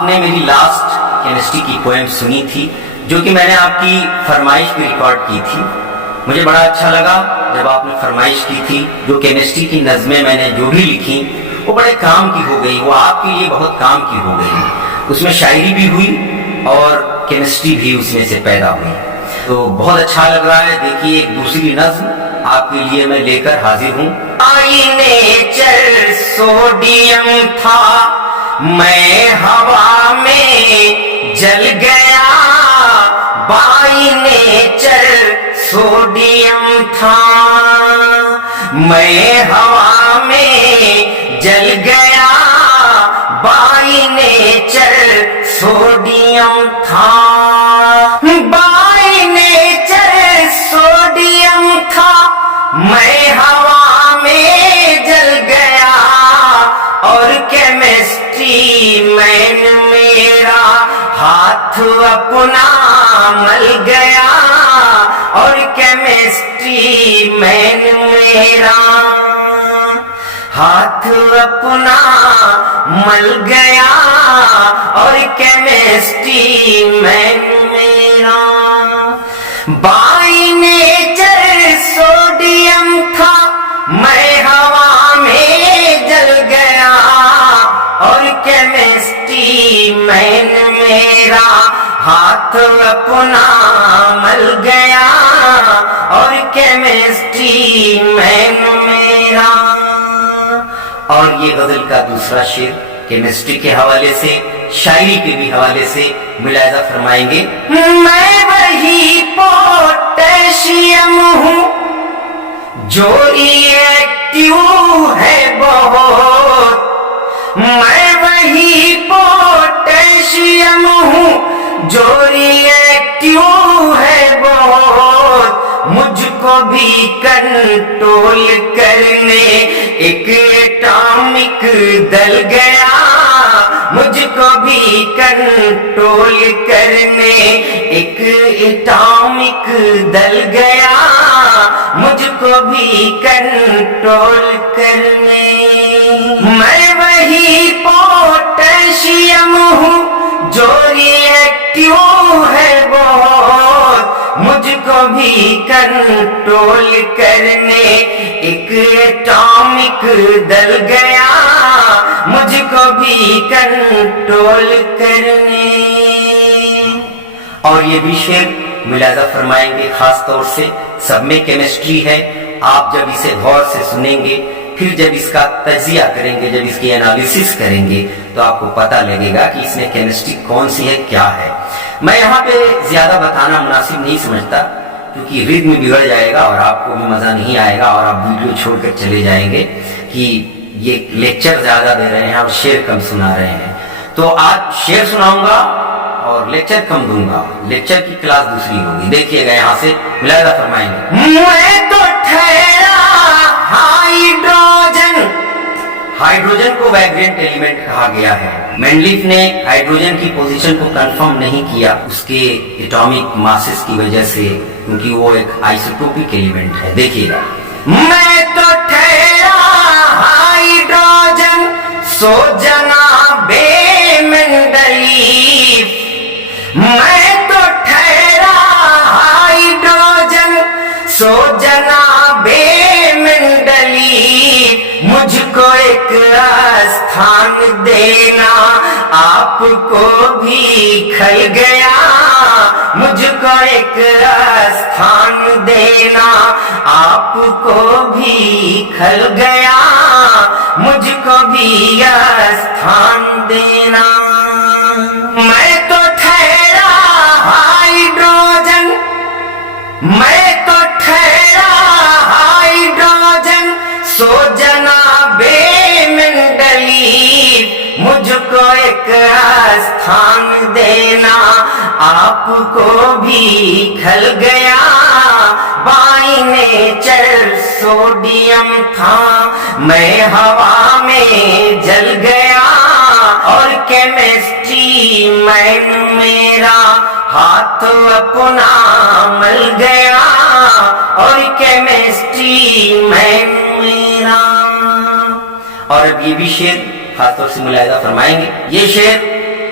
آپ نے میری لاسٹ کیمسٹری کی پوئم سنی تھی جو کہ میں نے آپ کی فرمائش پہ ریکارڈ کی تھی. مجھے بڑا اچھا لگا جب آپ نے فرمائش کی تھی. جو کیمسٹری کی نظمیں میں نے جو بھی لکھی وہ بڑے کام کی ہو گئی, وہ آپ کے لیے بہت کام کی ہو گئی. اس میں شاعری بھی ہوئی اور کیمسٹری بھی اس میں سے پیدا ہوئی. تو بہت اچھا لگ رہا ہے. دیکھیے ایک دوسری نظم آپ کے لیے میں لے کر حاضر ہوں. بائی نیچر سوڈیم تھا, میں ہوا میں جل گیا. بائی نیچر سوڈیم تھا, میں ہوا میں جل گیا. بائی نیچر سوڈیم تھا, بائی نیچر سوڈیم تھا, میں ہوا میں جل گیا. اور کیمسٹری مین میرا ہاتھ اپنا مل گیا. اور کیمسٹری مین میرا ہاتھ اپنا مل گیا. اور کیمسٹری مین میرا بائی نیچر سوڈیم تھا, میں ہوا میں جل گیا. اور کیمسٹری مین میرا ہاتھ اپنا مل گیا. اور کیمسٹری مین میرا. اور یہ غزل کا دوسرا شعر کیمسٹری کے حوالے سے, شاعری کے بھی حوالے سے ملاحظہ فرمائیں گے. میں وہی پوٹیشیم ہوں جو ری ایکٹیو ہے بہت. میں وہی پوٹیشیم ہوں جو ری ایکٹیو ہے بہت. مجھ کو بھی کنٹرول کرنے ایک ایٹامک دل گیا. مجھ کو بھی کنٹرول کرنے ایک ایٹامک دل گیا. مجھ کو بھی کنٹرول کرنے. میں وہی پوٹیشیم ہوں جو ری ایکٹیو ہے بہت. مجھ کو بھی کنٹرول کرنے ایک ایٹامک دل گیا. مجھ کو بھی کنٹرول کرنے. اور یہ بھی شعر ملاحظہ فرمائیں گے خاص طور سے, سب میں کیمسٹری ہے. آپ جب اسے غور سے سنیں گے, پھر جب اس کا تجزیہ کریں گے, جب اس کی انالیسس کریں گے, تو آپ کو پتہ لگے گا کہ اس میں کیمسٹری کون سی ہے, کیا ہے. میں یہاں پہ زیادہ بتانا مناسب نہیں سمجھتا کیونکہ ریتم بگڑ جائے گا اور آپ کو بھی مزہ نہیں آئے گا اور آپ ویڈیو چھوڑ کر چلے جائیں گے کہ یہ لیکچر زیادہ دے رہے ہیں اور شعر کم سنا رہے ہیں. تو آج شعر سناؤں گا اور لیکچر کم دوں گا. لیکچر کی کلاس دوسری ہوگی. دیکھیے گا یہاں سے ملاحظہ فرمائیں گے. میں تو ٹھہرا ہائیڈروجن. ہائیڈروجن کو ویبرینٹ ایلیمنٹ کہا گیا ہے. مینڈلیف نے ہائیڈروجن کی پوزیشن کو کنفرم نہیں کیا اس کے ایٹامک ماسز کی وجہ سے, کیونکہ وہ ایک آئسوٹوپک ایلیمنٹ ہے. دیکھیے گا. میں تو ٹھہرا ہائیڈروجن سو جناب مینڈلیف. میں تو ٹھہرا ہائیڈروجن سو جناب مینڈلیف. مجھ کو ایک استھان دینا آپ کو بھی کھل گیا. مجھ کو ایک استھان دینا آپ کو بھی کھل گیا. مجھ کو بھی استھان دینا. میں تو ٹھہرا ہائیڈروجن, میں تو ٹھہرا ہائیڈروجن سو جناب مینڈلیف. مجھ کو ایک استھان دینا آپ کو بھی کھل گیا. بائی نیچر سوڈیم تھا, میں ہوا میں جل گیا. اور کیمسٹری مین میرا ہاتھ اپنا مل گیا. اور کیمسٹری مین میرا. اور اب یہ بھی شعر خاص طور سے ملاحظہ فرمائیں گے. یہ شعر